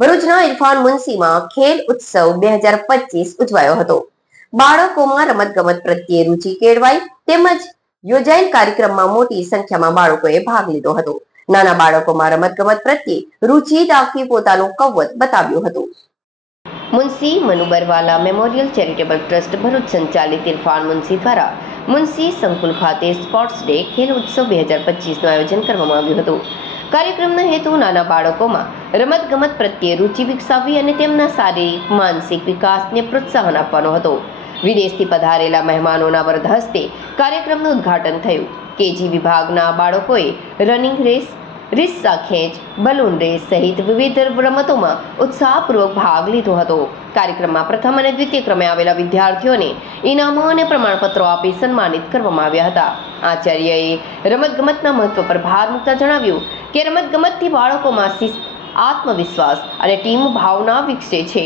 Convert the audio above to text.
ભરૂચના ઇરફાન મુનસીમાં ખેલ ઉત્સવ 2025 ઉજવાયો હતો. બાળકોમાં રમતગમત પ્રત્યે રુચિ કેળવાઈ તેમજ યોજાયેલ કાર્યક્રમમાં મોટી સંખ્યામાં બાળકોએ ભાગ લીધો હતો. નાના બાળકોમાં રમતગમત પ્રત્યે રુચિ દાખવી પોતાનું કૌવત બતાવ્યું હતું. Munshi Manubarwala memorial charitable trust Bharuch સંચાલિત ઇરફાન મુનસી દ્વારા મુનસી સંકુલ ખાતે સ્પોર્ટ્સ ડે ખેલ ઉત્સવ 2025નું આયોજન કરવામાં આવ્યું હતું. કાર્યક્રમનો હેતુ નાના બાળકોમાં રમતગમત પ્રત્યે રુચિ વિકસાવવી અને તેમના શારીરિક માનસિક વિકાસને પ્રોત્સાહન આપવાનો હતો. વિદેશથી પધારેલા મહેમાનોના વરદ હસ્તે કાર્યક્રમનું ઉદ્ઘાટન થયું. કેજી વિભાગના બાળકોએ રનિંગ રેસ, રિસ્સા ખેંચ, બલૂન રેસ સહિત વિવિધ રમતોમાં ઉત્સાહપૂર્વક ભાગ લીધો હતો. કાર્યક્રમમાં પ્રથમ અને દ્વિતીય ક્રમે આવેલા વિદ્યાર્થીઓને ઇનામો અને પ્રમાણપત્રો આપી સન્માનિત કરવામાં આવ્યા હતા. આચાર્યએ રમતગમતના મહત્વ પર ભાર મૂકતા જણાવ્યું કે રમતગમતથી બાળકોમાં શિસ્ત, આત્મવિશ્વાસ અને ટીમ ભાવના વિકસે છે.